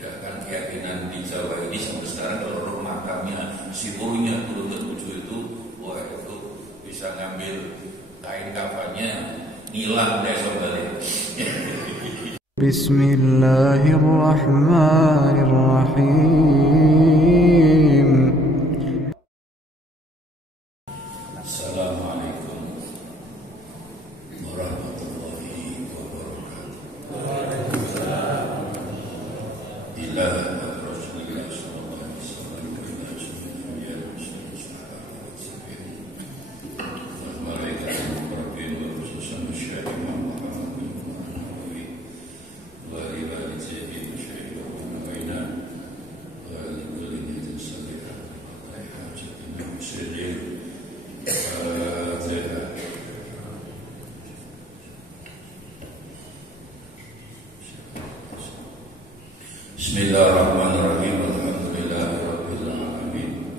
Ya kan keyakinan di Jawa ini sampai sekarang kalau roh makamnya si purunya turun ke tujuh itu, wah itu bisa ngambil kain kafannya ngilang deh sobat. Bismillahirrahmanirrahim. Assalamualaikum warahmatullahi wabarakatuh. Bila Rasulullah sallallahu alaihi wasallam Bismillahirrahmanirrahim. Alhamdulillahirabbil alamin.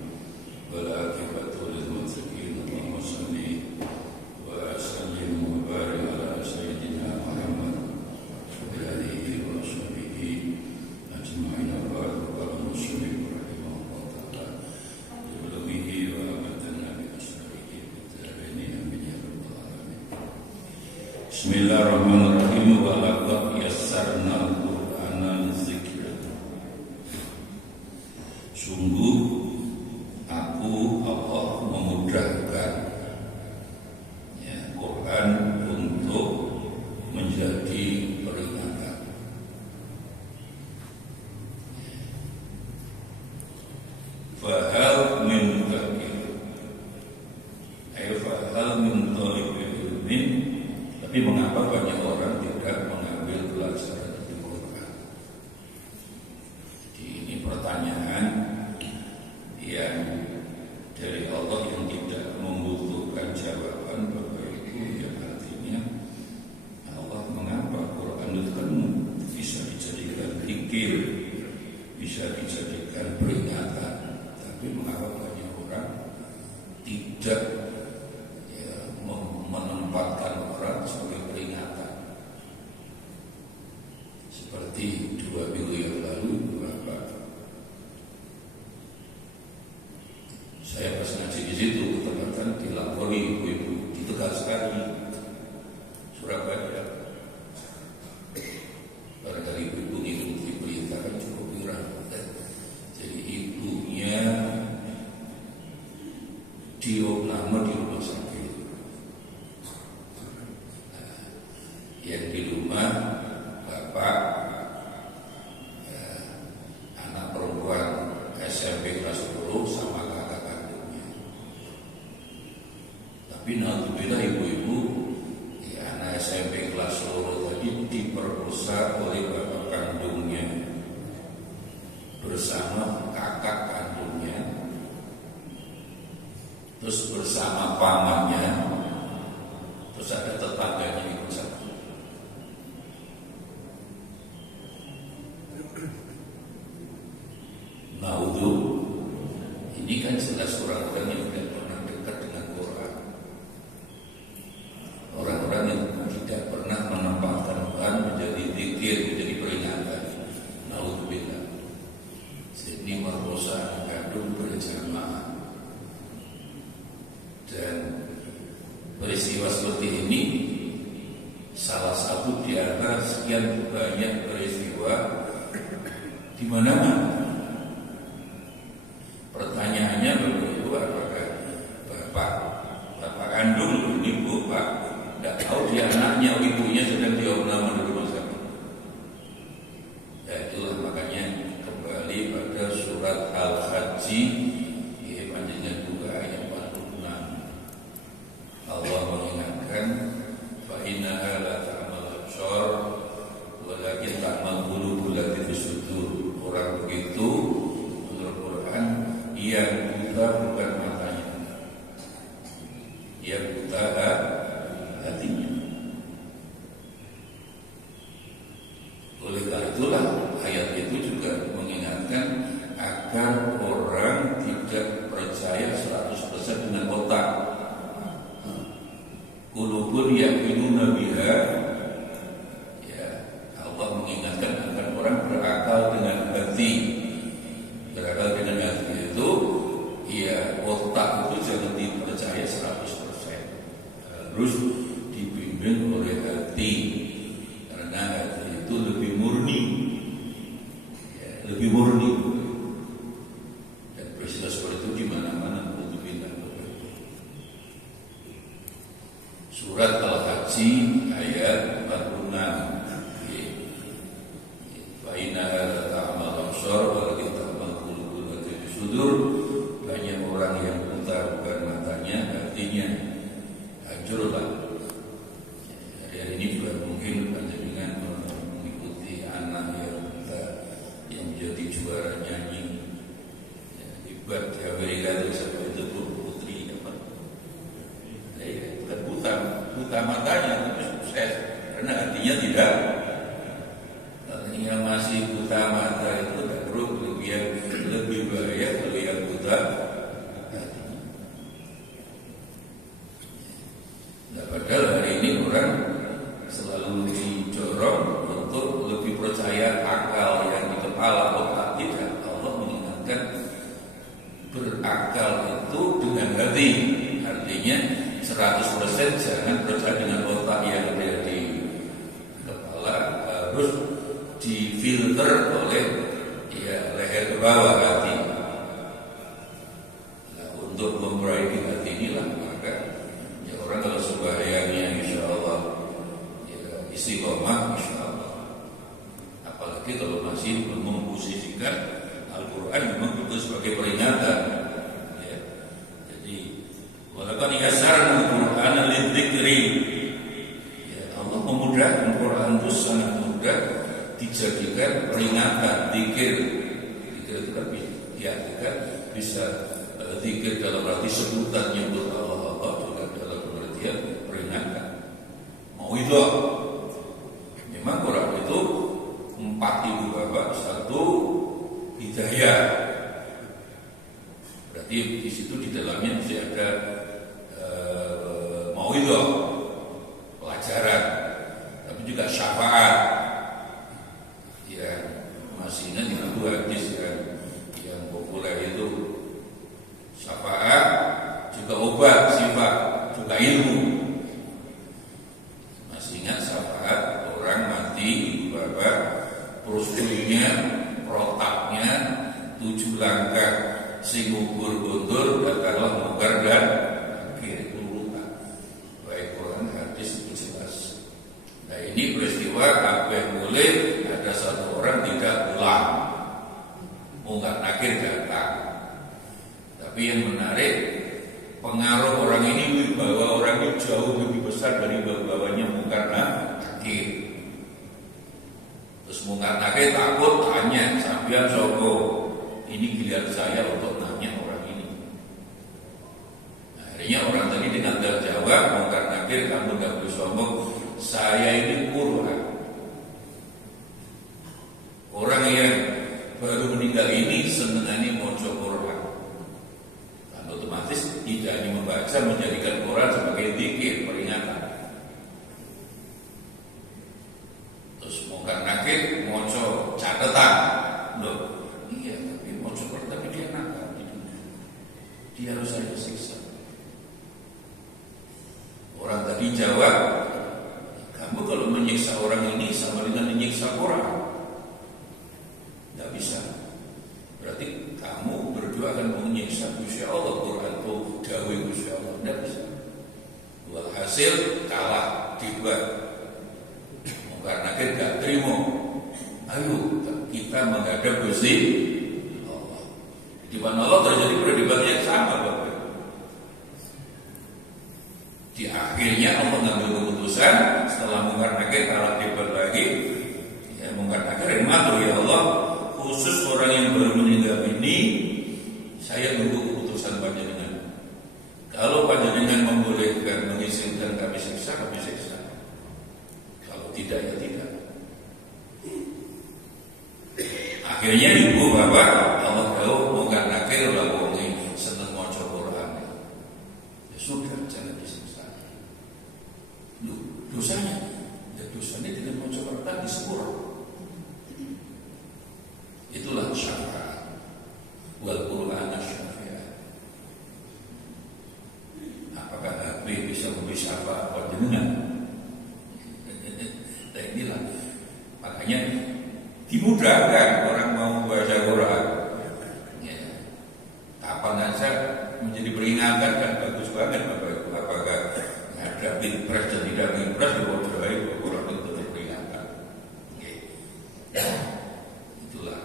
Wal aqibatu lil muttaqin. Allahumma shalli wa sallim wa barik ala sayyidina Muhammad wa alihi wa sahbihi ajma'in. Wa qala muslim rahimahullah ta'ala bihi wa amadana bi asrihi bitabani amin ya rabbal alamin. Bismillahirrahmanirrahim. Wa laqad yassarna al-Qur'ana lidzikr. Sungguh aku Allah memudahkan ya, Quran untuk menjadi peringatan. Fahal min mudzakir, fahal min talibul ilmin. Tapi mengapa banyak orang tidak mengambil pelajaran dari Quran? Ini pertanyaan yang dari Allah yang tidak membutuhkan jawaban, Bapak Ibu, yang artinya Allah mengapa Quran itu kan bisa dijadikan zikir, bisa dijadikan peringatan, tapi mengapa banyak orang tidak ya, menempatkan Quran sebagai peringatan? Seperti 2 minggu yang lalu saya pas ngaji di situ, ketempatan dilapori ibu-ibu di Tegal sekali, Surabaya. Barangkali ibu-ibu ngikuti berita kan cukup viral. Jadi ibunya diopname di rumah sakit. Yang di rumah bapak anak perempuan SMP kelas 10 sama kakak kandungnya. Tapi alhamdulillah ibu-ibu ya, anak SMP kelas 10 tadi diperkosa oleh bapak kandungnya bersama kakak kandungnya, terus bersama pamannya, terus ada tetangganya ikut satu. Naudhu, ini kan jelas orang-orang yang tidak pernah dekat dengan Quran, orang-orang yang tidak pernah menempatkan Quran menjadi zikir, menjadi peringatan. Naudzubillah. Ini merkosa anak kandung berjamaah, dan peristiwa seperti ini salah satu di antara sekian banyak peristiwa di mana pertanyaannya begitu, apakah bapak kandung ini bapak tidak tahu dia anaknya, ibunya sedang diopname di rumah sakit. Ya itulah makanya kembali pada surat Al-Hajj, ini panjangnya juga ayat 46. Allah mengingatkan, fa innaha la ta'mal absar walakin ta'mal qulubul lati fis sudur. Orang begitu menurut Quran yang buta bukan matanya, yang buta hatinya. Oleh karena itulah ayat itu juga mengingatkan agar orang tidak percaya 100% dengan otak. Qulubun yaqinuna biha, ya Allah mengingatkan agar orang berakal dengan menjadi juara nyanyi. Ya, hebat di Amerika itu siapa itu putri apa? Ya, bukan buta matanya tapi sukses karena hatinya tidak. Yang masih buta mata itu tidak perlu lebih bahaya kalau yang buta. Nah, padahal hari ini orang selalu didorong untuk lebih percaya akal yang di kepala, otak tidak. Allah mengingatkan berakal itu dengan hati. Artinya 100% jangan percaya dengan otak yang ada di kepala, harus difilter oleh leher ke bawah hati. Nah, untuk memperbaiki hati inilah maka orang kalau sembahyangnya insya Allah istiqomah insya Allah. Apalagi kalau masih memposisikan Al-Quran memang itu sebagai peringatan. Ya. Jadi walaupun yasarna Al-Quran lidzikri, ya, Allah memudahkan Al-Quran itu sangat mudah dijadikan peringatan, zikir. Zikir itu kan diartikan bisa zikir dalam arti sebutan nyebut Allah juga dalam pengertian peringatan. Mau itu memang Quran itu 4 ibu bapak, 1 hidayah. Berarti di situ di dalamnya masih ada mau itu pelajaran, tapi juga syafaat. Ya, masih ingat yang hadis yang populer itu syafaat juga obat sifat juga ilmu. Masih ingat syafaat orang mati ibu bapak, prosedurnya, protapnya 7 langkah, sing ukur guntur, datanglah mungkar dan akhir urutan. Baik Quran hadis itu jelas. Nah ini peristiwa apa yang boleh ada 1 orang tidak pulang, mungkar nakir datang. Tapi yang menarik, pengaruh orang ini wibawa orang ini jauh lebih besar dari wibawanya mungkar nakir. Terus mungkar nakir takut tanya, sampeyan sapa? Ini giliran saya untuk nanya orang ini. Nah, akhirnya orang tadi dengan terjawab mungkar nakir, kamu gak boleh sombong, saya ini Quran. Orang yang baru meninggal ini senengannya maca Quran. Dan otomatis tidak hanya membaca, menjadikan Quran sebagai zikir, peringatan. Terus mungkar nakir maca catatan. Loh, iya tapi maca Quran tapi dia nakal. Dia harus saya siksa. Orang tadi jawab, kamu kalau menyiksa orang ini sama dengan menyiksa Quran. Tidak bisa. Berarti kamu berdua akan menyiksa Gusti Allah. Quran itu dawuh Gusti Allah. Tidak bisa. Walhasil kalah dibuat. Mungkar nakir gak terima. Ayo kita menghadap Gusti Allah. Di mana Allah terjadi perdebatan yang sama, Bapak. Di akhirnya Allah mengambil keputusan setelah mungkar nakir kalah debat lagi. Ya mungkar nakir yang matur, ya Allah, khusus orang yang baru meninggal ini saya tunggu keputusan panjenengan. Kalau panjenengan membolehkan mengizinkan kami siksa, kami siksa. Kalau tidak, ya tidak. Akhirnya ibu bapak Allah tahu mungkar nakir lah wong seneng maca Quran. Ya sudah, jangan disiksa. Loh, dosanya? Ya dosanya tidak maca Quran disepuro. Itulah syafaat. Wal Quran syafaat. Apakah Nabi bisa memberi syafaat panjenengan? Nah inilah makanya dimudahkan orang mau baca Quran. Ya. Kapan saja menjadi peringatan kan bagus banget Bapak Ibu. Apakah ada pilpres dan tidak pilpres diwadahi Quran itu peringatan. Ya. Itulah.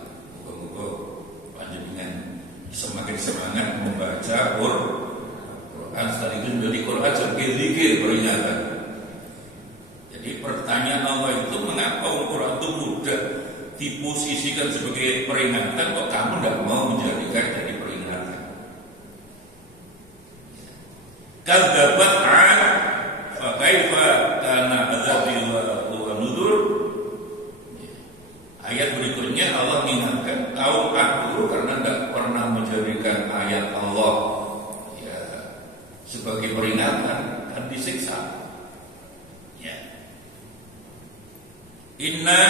Semakin semangat membaca Quran sekaligus menjadi Quran sebagai zikir peringatan. Jadi pertanyaan Allah itu mengapa Quran itu mudah diposisikan sebagai peringatan, kok kamu tidak mau menjadikan jadi peringatan? Kadzabat 'ad fa kaifa kana 'adzabi wa nuzur. Ayat berikutnya Allah mengingatkan kaum 'ad dulu karena tidak pernah menjadikan ayat Allah ya sebagai peringatan, kan disiksa. Ya. Inna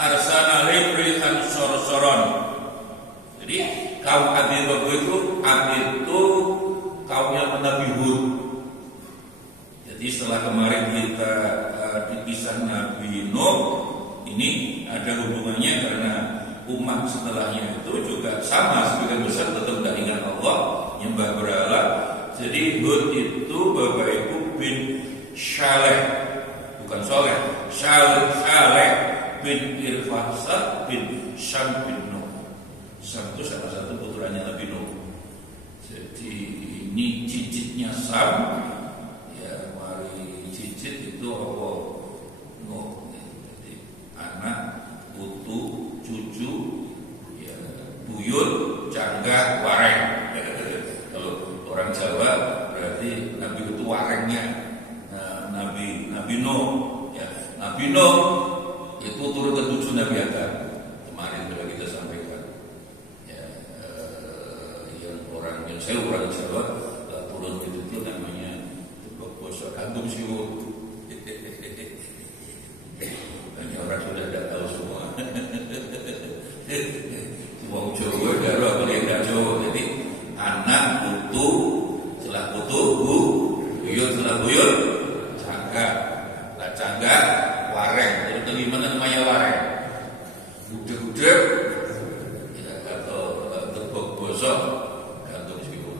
arsalna rihan sorsoron. Jadi kaum 'ad itu kaum yang Nabi Hud. Jadi setelah kemarin kita dipisah Nabi Nuh, ini ada hubungannya karena umat setelahnya itu juga sama, sebagian besar tetap tidak ingat Allah, nyembah berhala. Jadi Hud itu bapak ibu bin Saleh, bukan Soleh, Saleh bin Irfasad bin Sam bin Nuh. Sam itu salah satu putranya Nabi Nuh. Jadi ini cicitnya Sam, ya mari cicit itu apa? Nuh. Jadi anak, putu, cucu, ya buyut, cangga, wareng. Kalau orang Jawa berarti Nabi itu warengnya. Nabi Nuh, ya Nabi Nuh itu turun ke 7 Nabi Adam. Kemarin sudah kita sampaikan. Ya, yang saya orang Jawa turun itu namanya bosok kandung siwut. Banyak orang sudah tidak tahu semua. Wong Jawa karo apa yang tidak Jawa. Jadi anak putu, setelah putu buyut, setelah buyut cangga, lah cangga wareng. Jadi kelima namanya wareng. Gudeg-gudeg, ya atau tebok bosok, gantung siwut.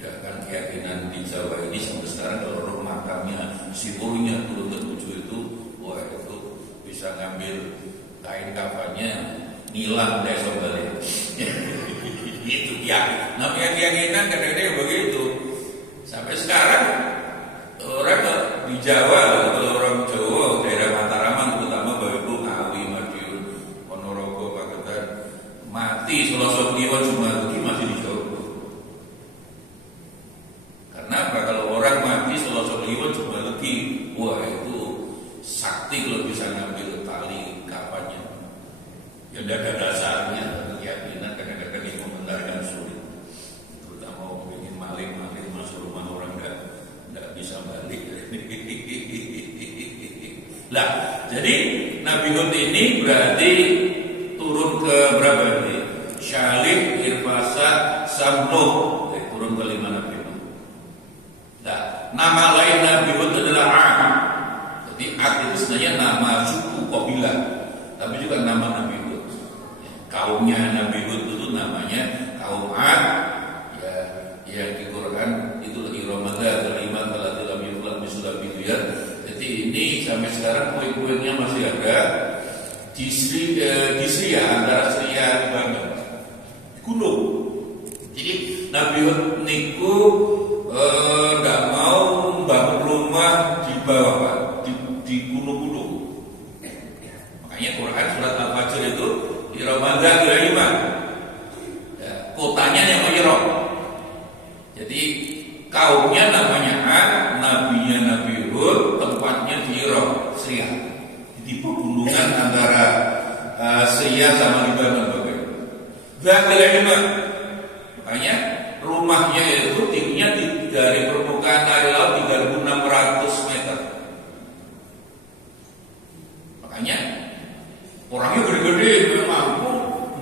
Ya, kan keyakinan di Jawa ini sampai sekarang kalau roh makamnya siwurnya turun ke 7 itu, wah itu bisa ngambil kain kafannya, nilang deh soalnya. Itu ya, namanya keyakinan kadang-kadang begitu. Sampai sekarang orang di Jawa, kalau orang Jawa daerah Mataraman terutama Bapak Ibu Ngawi, Madiun, Ponorogo, Paketan mati Selosok Kiwan Jumat masih di Jawa. Karena apa? Kalau orang mati Selosok Kiwan Jumat wah itu sakti kalau bisa ngambil tali kafannya. Ya tidak ada dasarnya, keyakinan kadang-kadang yang membenarkan sulit. Terutama ingin maling-maling masuk rumah orang tidak bisa balik. Lah, jadi Nabi Hud ini berarti turun ke berapa ini? Syalih, Irfasad, Samnuh, turun ke 5 Nabi Hud. Nah, nama lain Nabi Hud adalah 'Ad. Jadi 'Ad itu sebenarnya nama suku kabilah, tapi juga nama Nabi Hud. Kaumnya Nabi Hud itu namanya kaum 'Ad. Ya, yang di Quran itu lagi Ramadan, kalimat talatil yuflah misulah ya. Jadi ini sampai sekarang kue-kuenya masih ada di Syria, antara Syria dan gunung. Jadi Nabi Hud niku tidak mau membangun rumah di bawah Pak, di gunung-gunung. Makanya Quran surat Al-Fajr itu di Ramadan Iman. Ya, kotanya yang Irak. Jadi kaumnya namanya 'Ad, nabinya Nabi Hud, tempatnya di Irak, Syria. Di pegunungan antara Syria sama Lebanon Iman. Makanya rumahnya itu tingginya dari permukaan air laut 3.600 meter. Makanya orangnya gede-gede, mampu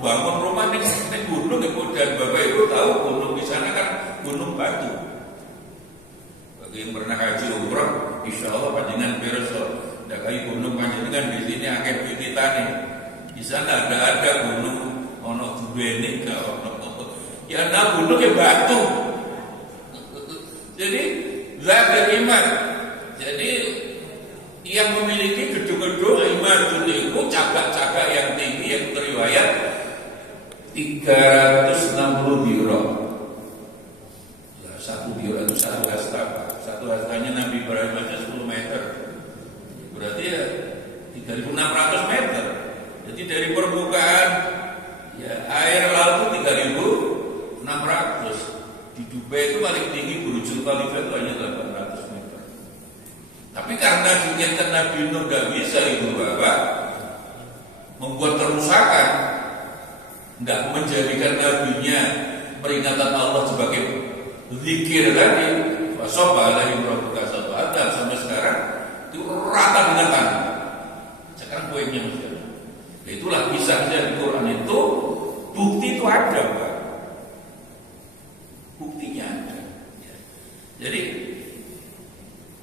bangun rumah di gunung. Dan Bapak Ibu tahu gunung di sana kan gunung batu. Bagi yang pernah haji umrah, insya Allah panjenengan beres. Tidak kayak gunung panjenengan di sini akan ditani. Di sana ada gunung ono dubene ya nah gunung ya batu. Jadi zat iman. Jadi yang memiliki gedung-gedung iman itu cagak-cagak yang tinggi yang teriwayat 360 biro. Satu biro itu satu hasta. Satu hastanya Nabi Ibrahim aja 10 meter. Berarti ya 3.600 meter. Jadi air laut itu 3.600. Di Dubai itu paling tinggi Burj Khalifa itu hanya 800 meter. Tapi karena diingatkan Nabi Nuh gak bisa itu Bapak membuat kerusakan, nggak menjadikan nabinya peringatan Allah sebagai zikir tadi, wasoba alaihi rabbuka sab'atan, sampai sekarang itu rata dengan tanah. Sekarang poinnya masih ada. Itulah kisahnya di Quran itu, bukti itu ada Pak. Buktinya ada. Jadi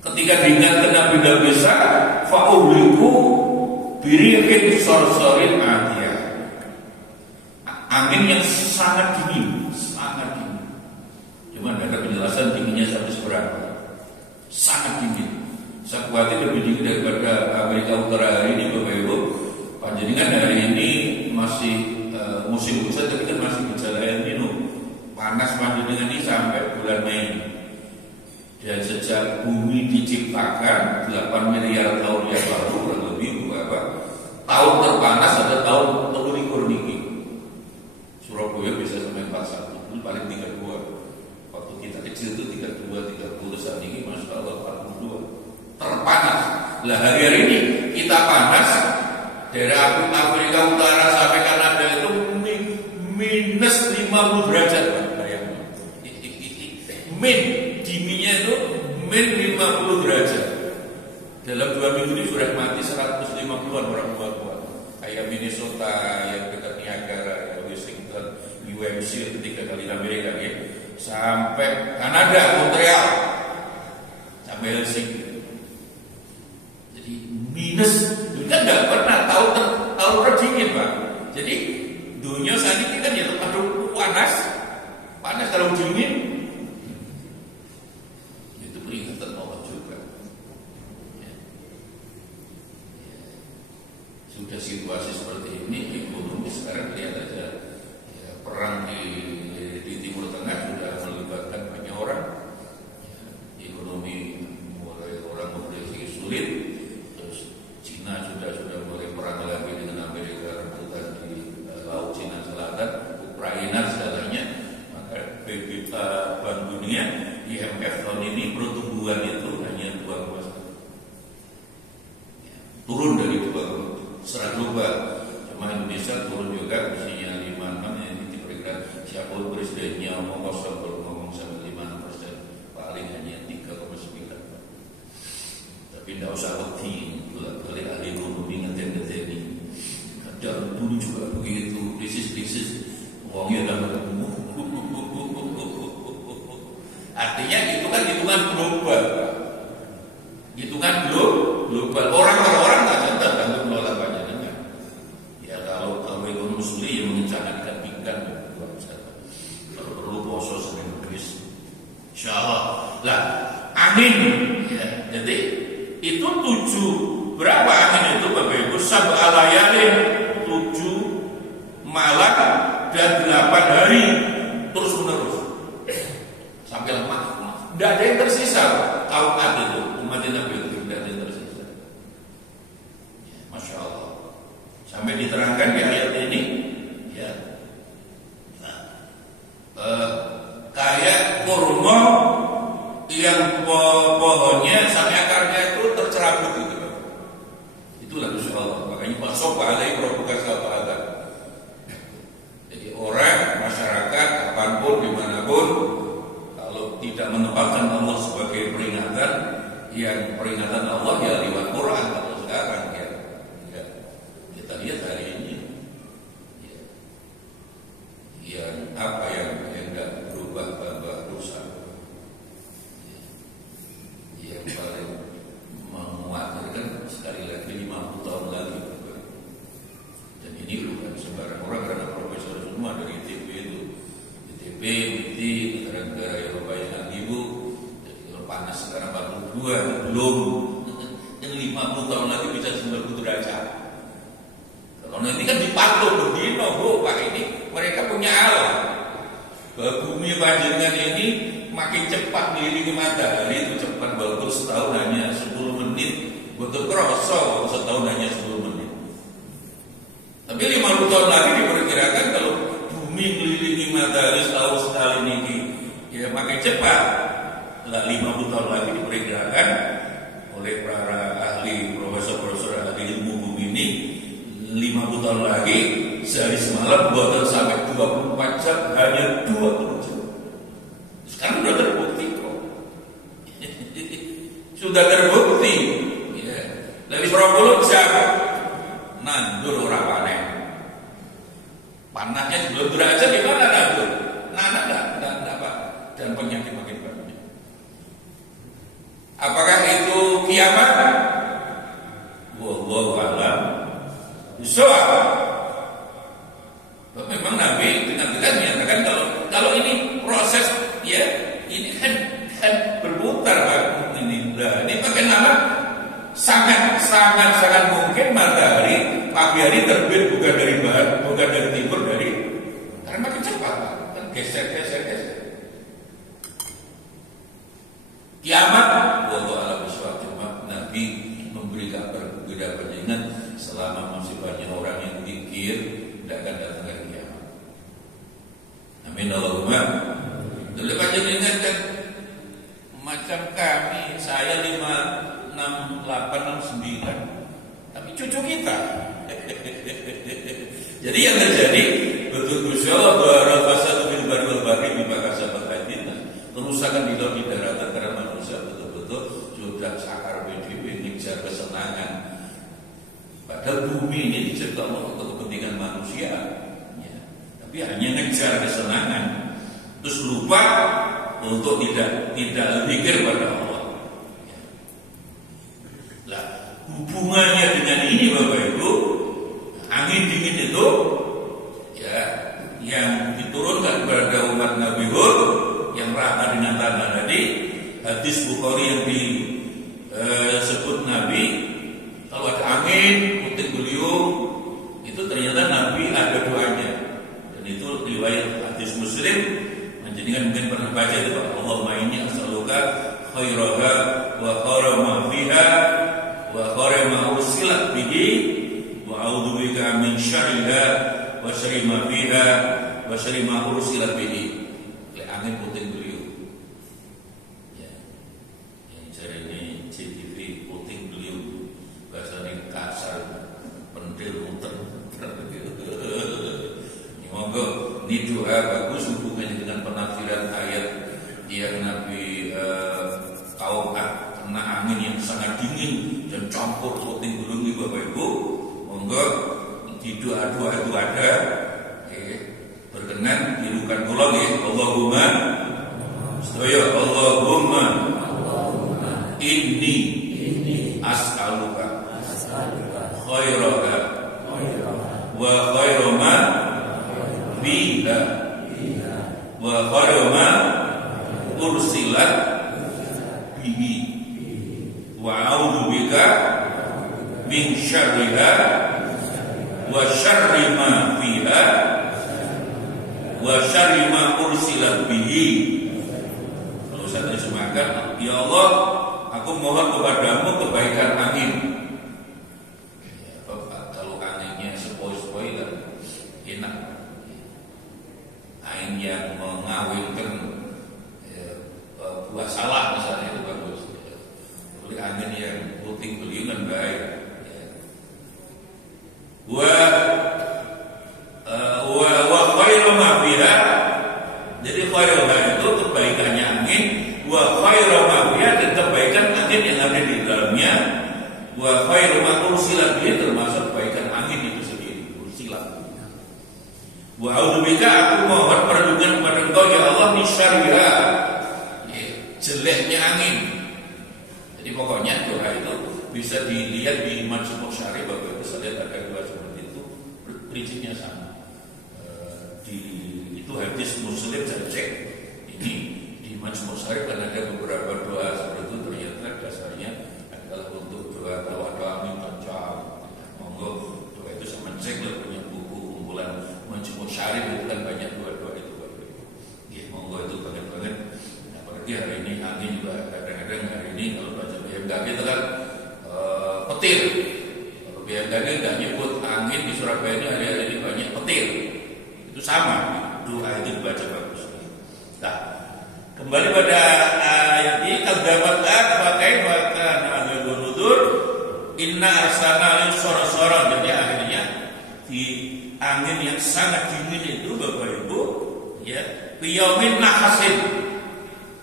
ketika diingatkan Nabi tidak bisa, fa'uliku birikin sorsorin atiyah. Angin yang sangat dingin, sangat dingin. Cuma ada penjelasan dinginnya sampai seberapa. Sangat dingin. Saya khawatir lebih dingin daripada Amerika Utara hari ini, Bapak Ibu. Panjenengan hari ini masih musim hujan, tapi kan masih gejala El Nino. Panas panjenengan ini sampai bulan Mei. Dan sejak bumi diciptakan 8 miliar tahun yang lalu, kurang lebih Bapak, tahun terpanas ada tahun 23 niki. Surabaya bisa sampai 41, itu paling 32. Waktu kita kecil itu 32, 30, saat ini Masya Allah 42. Terpanas. Lah hari-hari ini kita panas dari Afrika Utara sampai Kanada itu minus 50 derajat. Bayangkan. Dinginnya itu min 50 derajat. Dalam 2 minggu ini sudah mati 150-an orang tua. Kayak Minnesota, yang dekat Niagara, Washington, UMC ketika kali di Amerika ya. Sampai Kanada, Montreal, sampai Helsinki. Jadi minus, kita nggak pernah tahu terdingin Pak. Jadi dunia saat ini kan ya aduh panas kalau dingin. Itu peringatan Allah juga. Ya. Sudah situasi seperti ini, ekonomi sekarang lihat aja ya, perang di Timur Tengah sudah melibatkan banyak orang. Ya, ekonomi mulai orang mulai sulit, terus Cina sudah mulai perang lagi dengan Amerika, rebutan di Laut Cina Selatan, Ukraina segalanya. Maka Bank Dunia IMF tahun ini pertumbuhan itu hanya 2,1, ya, turun dari 2 secara global. Cuma Indonesia turun juga, mestinya 5,6, ini diperkirakan siapapun presidennya ngomong kosong, kalau ngomong sampai 5%, paling hanya 3,9. Tapi tidak usah waktu boleh ahli ekonomi ngeteni. Kadang dulu juga begitu, krisis uangnya dalam artinya itu kan hitungan global. Hitungan global. Orang nggak cerdas dalam mengelola panjenengan. Ya kalau ekonomi muslim yang mencanangkan ikan, kalau perlu poso Senin Kemis, insya Allah. Lah angin, ya, jadi itu 7 berapa angin itu Bapak Ibu? Sab'a layalin, 7 malam dan 8 hari terus menerus sampai lemah. Tidak ada yang tersisa. Taubat itu umat Nabi itu tidak ada yang tersisa. Masya Allah. Sampai diterangkan di ayat ini, ya, kayak kurma yang pohonnya sampai akarnya itu tercerabut gitu. Itulah Masya Allah. Makanya wasoba alaihi rabbuka sab'atan. Jadi orang, masyarakat, kapanpun, dimanapun, kalau tidak menempatkan Allah sebagai peringatan, yang peringatan Allah ya lewat Quran. Kalau sekarang ya kita lihat hari ini, ya, apa yang tidak berubah rusak, yang paling mengkhawatirkan sekali lagi 50 tahun lagi. Dan ini bukan sembarang orang, karena profesor semua dari ITB itu, ITB, MIT, negara-negara Eropa yang ibu. Jadi kalau panas sekarang 42, belum yang 50 tahun lagi bisa 90 derajat. Kalau nanti kan dipatok berdino, Pak, ini mereka punya alat. Bumi panjenengan ini makin cepat diiringi matahari, itu cepat, bagus setahun hanya 10 menit, betul kerosok setahun hanya 10 menit. Tapi 50 tahun lagi diperkirakan kalau sehari setahun sekali niki ya makin cepat. Lah 50 tahun lagi diperkirakan oleh para ahli profesor-profesor ahli ilmu bumi ini 50 tahun lagi sehari semalam buatan sampai 24 jam hanya 20 jam. Sekarang sudah terbukti kok. Sudah terbukti. Ya. Dari 20 jam nandur orang panen. Panahnya sebelum derajat gimana nandur? Nanah enggak apa. Dan penyakit makin banyak. Apakah itu kiamat? Wallahu a'lam. Soal. Memang Nabi dengan tegas menyatakan kalau ini proses ya ini kan berputar Pak ini. Nah, ini bagaimana? Sangat mungkin matahari pagi hari terbit bukan dari barat, bukan dari timur, karena makin cepat kan geser. Kiamat, wallahu a'lam bishawab. Cuma Nabi memberi kabar berbeda panjangan selama masih banyak orang yang pikir tidak akan datang ke kiamat. Amin Allahumma. Dulu panjangan kan macam kami, saya 5, 6, 8, 6, 9, tapi cucu kita. Jadi yang terjadi betul insyaallah barafasatu bil barri wal bahri bima kasabat aydina. Kerusakan di laut di daratan karena manusia betul-betul sudah sakar PDB ngejar kesenangan. Padahal bumi ini diciptakan untuk kepentingan manusia, ya. Tapi hanya ngejar kesenangan, terus lupa untuk tidak berpikir pada Allah. Ya. Lah hubungannya dengan ini Bapak Ibu, angin dingin itu, ya, yang diturunkan kepada umat Nabi Hud yang rata dengan tanah tadi, hadis Bukhari yang disebut Nabi kalau ada angin puting beliung itu ternyata Nabi ada doanya, dan itu riwayat hadis Muslim menjadikan mungkin pernah baca itu Pak. Allahumma inni as'aluka khairaha wa khaira ma fiha wa khaira ma ursilat bihi wa a'udzubika min syarriha wa syarri ma fiha wa syarri ma ursilat bihi. Angin puting beliung. Ya. Yang cari ini CTV puting beliung. Bahasanya kasar, pentil muter. Monggo ini doa bagus hubungannya dengan penafsiran ayat yang Nabi kaum kena angin yang sangat dingin dan campur puting beliung di Bapak Ibu. Monggo di doa-doa itu ada. Berkenan dirukan ulang ya. Allahumma inni as'aluka khairaha wa khaira ma fiha wa khaira ma ursilat bihi wa a'udzubika min syarriha wa syarri ma fiha wa syarri ma ursilat bihi. Lalu saya terjemahkan, ya Allah, aku mohon kepadamu kebaikan angin. Ya, kalau anginnya sepoi-sepoi kan enak. Angin yang mengawinkan buah salak misalnya itu bagus. Tapi angin yang puting beliung kan baik. Wa khairu ma fiha. Jadi khairu itu kebaikannya angin, wa khairu ma fiha dan kebaikan angin yang ada di dalamnya, wa khairu ma ursilat bihi termasuk kebaikan angin itu sendiri, ursilat. Wa a'udzubika, aku mohon perlindungan kepada Engkau ya Allah min syarriha, jeleknya angin. Jadi pokoknya doa itu bisa dilihat di Majmu' Syarih Bapak Ibu sekalian, ada dua seperti itu, prinsipnya sama. Itu hadis Muslim saya cek ini di Majmu' Syarih kan ada beberapa doa seperti itu, ternyata dasarnya adalah untuk doa doa minta jauh. Monggo doa itu sama cek lah, punya buku kumpulan Majmu' Syarih itu kan banyak doa-doa itu Bapak Ibu. Ya, monggo itu banget. Apalagi hari ini angin juga kadang-kadang hari ini kalau baca BMKG itu kan petir. Kalau BMKG nggak nyebut angin di Surabaya ini hari-hari ini banyak petir. Itu sama doa itu dibaca bagus. Nah, kembali pada ayat ini, kadzabat pakai maka azabun nudzur inna arsalna sora-sora. Jadi akhirnya di angin yang sangat dingin itu Bapak Ibu, ya, yaumin nahasin,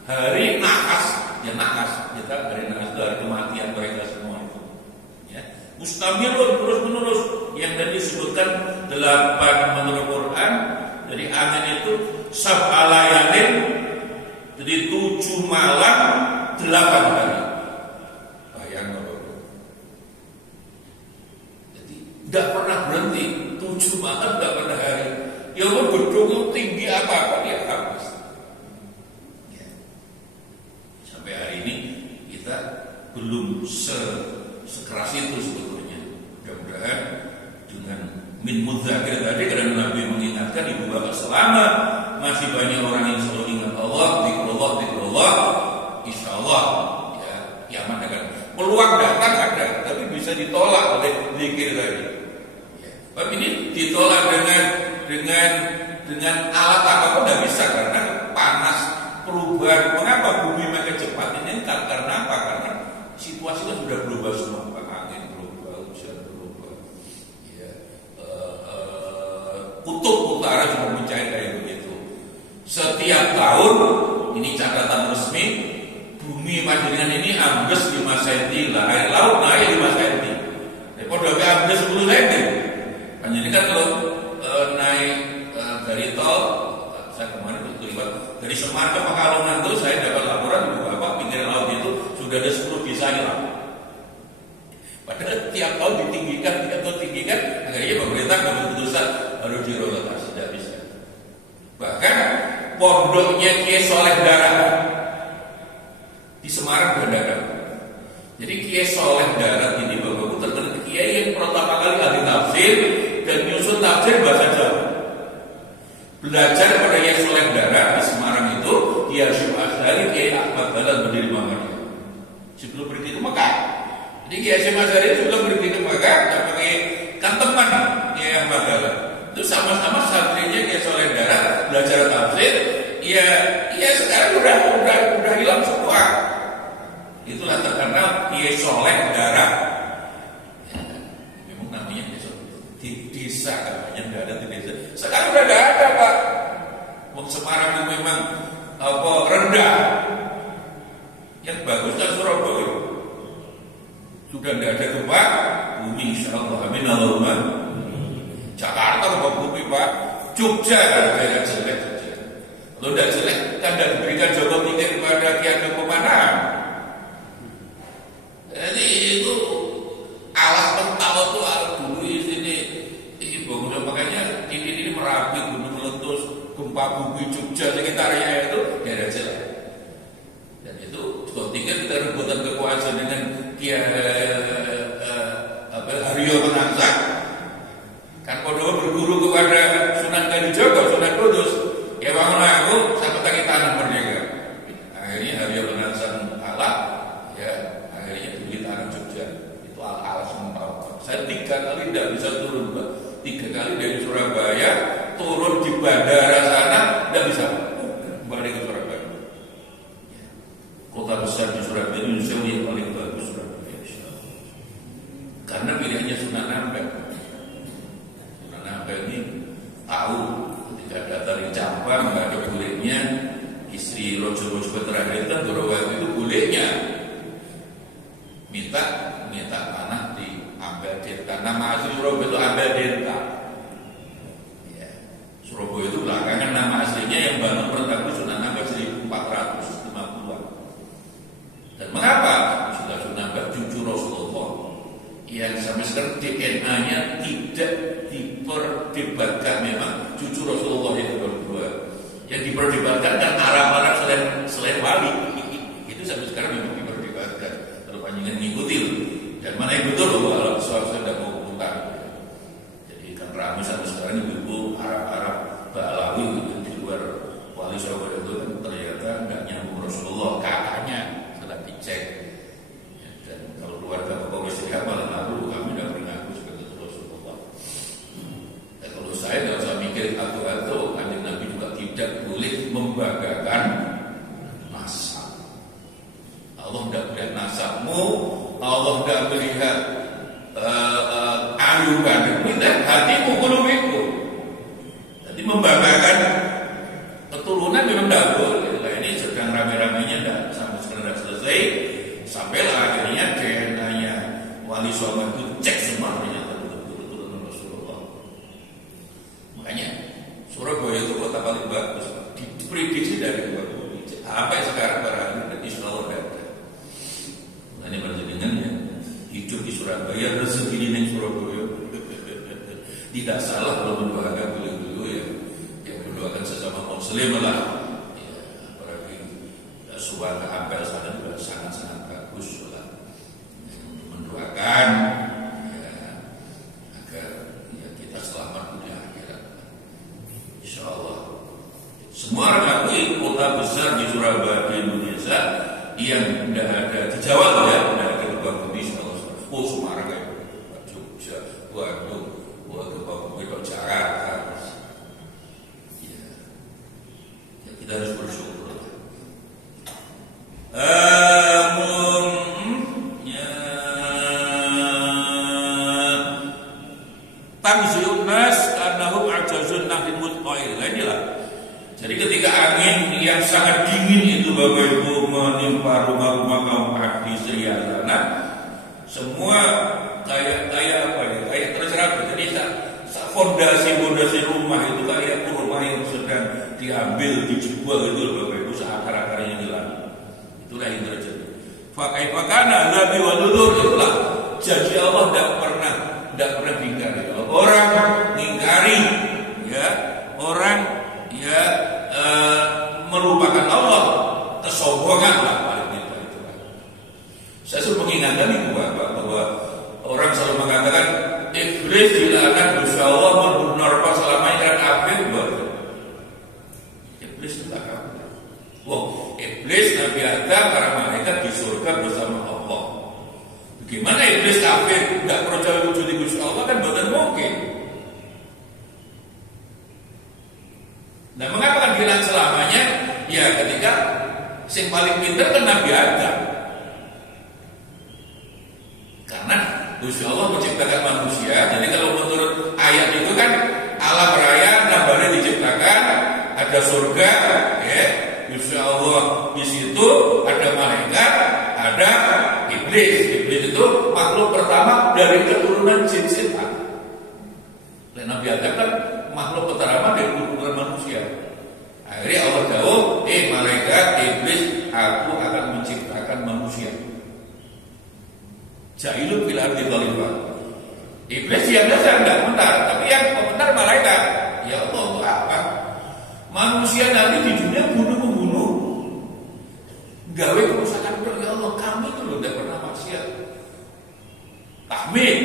hari nahas, ya nahas, kita hari nahas itu hari kematian mereka semua itu, ya, mustamilun terus menerus, yang tadi disebutkan 8 menurut Quran. Jadi angin itu sab'alayalin, jadi 7 malam 8 hari. Bayang Bapak Ibu. Jadi tidak pernah berhenti, 7 malam 8 hari. Ya Allah, gedung tinggi apa dia habis. Ya. Sampai hari ini kita belum sekeras itu sebetulnya. Mudah-mudahan dengan min mudzakir tadi, karena Nabi mengingatkan ibu bapak selama masih banyak orang yang selalu ingat Allah, zikrullah, insya Allah ya kiamat akan peluang datang ada, tapi bisa ditolak oleh zikir tadi. Ya. Tapi ini ditolak dengan alat apapun tidak bisa, karena panas, perubahan. Mengapa bumi makin cepat ini? Karena apa? Karena situasinya sudah berubah semua. Angin berubah, hujan berubah. Ya. Kutub utara juga mencair kayak begitu. Setiap tahun, ini catatan resmi, bumi Panjenengan ini ambles 5 cm, air laut naik 5 cm. Kalau ambles 10 cm, Panjenengan kalau naik dari tol, saya kemarin terlibat dari Semarang ke Pekalongan itu, saya dapat laporan di Bapak pinggir laut itu sudah ada 10 desa hilang. Padahal tiap tahun ditinggikan, akhirnya pemerintah keputusan harus direlokasi, tidak bisa. Bahkan pondoknya Kiai Soleh Darat di Semarang berdarah. Jadi Kiai Soleh Darat ini Bapak terkenal Kiai yang pertama kali ahli tafsir dan nyusun tafsir bahasa Jawa. Belajar pada Kiai Soleh Darat di Semarang itu, Kiai Hasyim Asy'ari, Kiai Ahmad Dahlan berdiri Muhammadiyah sebelum berhenti ke Mekah. Jadi Kiai Hasyim Asy'ari sebelum berhenti ke Mekah pakai kanteman Kiai Ahmad Dahlan. Itu sama-sama santrinya Kiai Soleh Darat belajar tafsir. Ya sekarang udah hilang semua. Itulah terkenal Kiai Soleh Darat. Ya, memang namanya di desa, namanya Darat di desa. Sekarang udah tidak ada Pak. Semarang itu memang rendah. Yang bagus kan Surabaya. Sudah tidak ada gempa bumi, insyaallah. Amin Allahumma. Jakarta gempa bumi Pak. Jogja daerah jelek. Kalau tidak jelek kan tidak diberikan jodoh tiket kepada Ki Ageng Pemanah. Jadi itu alas mental itu dulu di sini bangunan, makanya ini Merapi, Gunung Meletus, gempa bumi Jogja sekitarnya itu daerah jelek. Dan itu kontingen kita rebutan kekuasaan dengan Haryo Penangsang. Kan Kodowo berguru kepada Sunan Kalijogo, Sunan Kudus. Ya bangun aku sampai kaki tanah merdeka. Akhirnya Haryo Penangsang kalah. Ya akhirnya beli tanah Jogja. Itu alas mental. Saya 3 kali tidak bisa turun Pak. 3 kali dari Surabaya turun di bandara sana tidak bisa balik ke Surabaya. Kota besar di Surabaya, Indonesia yang paling bagus Surabaya, karena pilihannya Sunan Ampel. Sunan Ampel ini tahu ketika datang dari Campang nggak ada bolehnya, istri Rojo terakhir itu Dorowati itu bolehnya minta tanah di Ampel Delta. Nama asli Surabaya itu Ampel Delta. Ya. Surabaya itu belakangan nama aslinya yang bangun pertama Sunan Ampel 1450-an. Dan mengapa? Sudah Sunan Ampel cucu Rasulullah yang sampai sekarang DNA-nya tidak diperdebatkan. Memang cucu Rasulullah itu berdua. Yang diperdebatkan kan Arab selain wali. Itu sampai sekarang memang diperdebatkan. Kalau panjangan ngikuti dan mana yang betul bahwa alam soal saya tidak mau komentar. Jadi kan ramai sampai sekarang ibu Arab Balawi itu di luar wali sahabat itu kan ternyata nggak nyambung Rasulullah, kakaknya setelah dicek. Ya, dan kalau keluarga Bapak Istri malah ngaku kami tidak mengaku sebagai Rasulullah. Dan kalau saya nggak usah mikir atau Kanjeng Nabi juga tidak boleh membanggakan nasab. Allah tidak melihat nasabmu, Allah tidak melihat ayuban, tidak hatimu, kulubiku. Jadi membanggakan keturunan memang tidak boleh. Nah, ini sedang rame-ramenya tidak sampai sekarang selesai. Sampailah akhirnya DNA-nya Wali Songo itu cek semua ternyata betul-betul keturunan Rasulullah. Makanya Surabaya itu kota paling bagus, diprediksi dari luar bumi. Sampai sekarang barang insya Allah tidak ada. Nah, ini berjalan ya. Hidup di Surabaya, rezeki di Surabaya. Tidak salah kalau mendoakan beliau-beliau yang mendoakan sesama Muslim lah. Ya, apalagi suara apel sana juga sangat-sangat bagus lah. Mendoakan ya, agar ya, kita selamat dunia akhirat. Insya Allah. Semua orang akui kota besar di Surabaya di Indonesia yang tidak ada di Jawa ya, tidak ada gempa bumi. Oh, Semarang ya, Jogja, Bandung, gempa bumi di Jakarta. Ya, kita harus bersyukur. Tanzilun nas annahum ajazun nahin mutqail. Inilah. Jadi ketika angin yang sangat dingin itu Bapak Ibu menimpa rumah-rumah kaum Adi Sriasana, semua kayak apa ya? Kayak terserap. Jadi fondasi rumah itu kayak kurma yang sedang diambil, dijual itu Bapak Ibu, seakar-akarnya hilang. Itulah yang terjadi. Fakana Nabi wa nudur, itulah janji Allah tidak pernah diingkari. Orang mengingkari ya, orang ya merupakan Allah, kesombongan lah paling tidak itu. Saya sudah mengingatkan ibu bapak bahwa orang selalu mengatakan iblis dilaknat Gusti Allah menerpa selamanya dan kafir. Iblis tidak kafir. Wow, iblis Nabi Adam para malaikat di surga bersama Allah. Bagaimana iblis kafir tidak percaya wujud Gusti Allah, kan bukan mungkin. Nah, mengapa kan bilang selamanya? Ya, ketika yang paling pintar kan Nabi Adam. Karena Gusti Allah menciptakan manusia. Jadi kalau menurut ayat itu kan alam raya nabari diciptakan, ada surga, ya. Gusti Allah di situ ada malaikat, ada iblis. Iblis itu makhluk pertama dari keturunan jin setan. Dan Nabi Adam kan makhluk pertama dari keturunan manusia. Akhirnya Allah jawab, malaikat, iblis, aku akan menciptakan manusia. Ja'ilun fil ardi khalifah. Iblis yang dasar tidak benar, tapi yang benar malaikat. Ya Allah, untuk apa? Manusia nanti di dunia bunuh-membunuh, gawe kerusakan. Ya Allah, kami itu loh tidak pernah maksiat. Tahmid.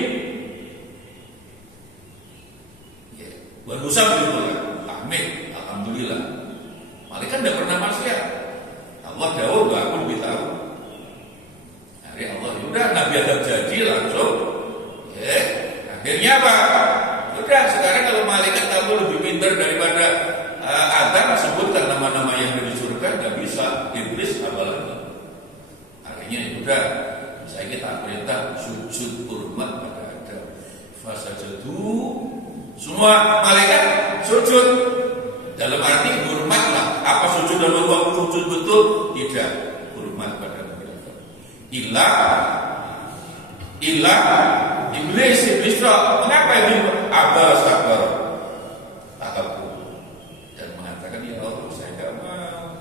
Ya, baru sampai itu kan. Tahmid, alhamdulillah. Malaikat tidak pernah maksiat. Allah jawab, aku lebih tahu. Hari Allah, udah Nabi Adam jadi langsung. Ya, akhirnya apa? Udah sekarang kalau malaikat kamu lebih pintar daripada Adam, sebutkan nama-nama yang ada di surga, nggak bisa. Iblis apalagi. Akhirnya udah, saya kita perintah sujud hormat pada Adam. Fasajadu, semua malaikat sujud. Dalam arti hormat lah. Apa sujud dalam waktu sujud betul? Tidak, hormat pada Nabi Adam. Ilah iblis roh. Mengapa ini abal sabar? Takabur dan mengatakan, ya Allah, saya tidak mau.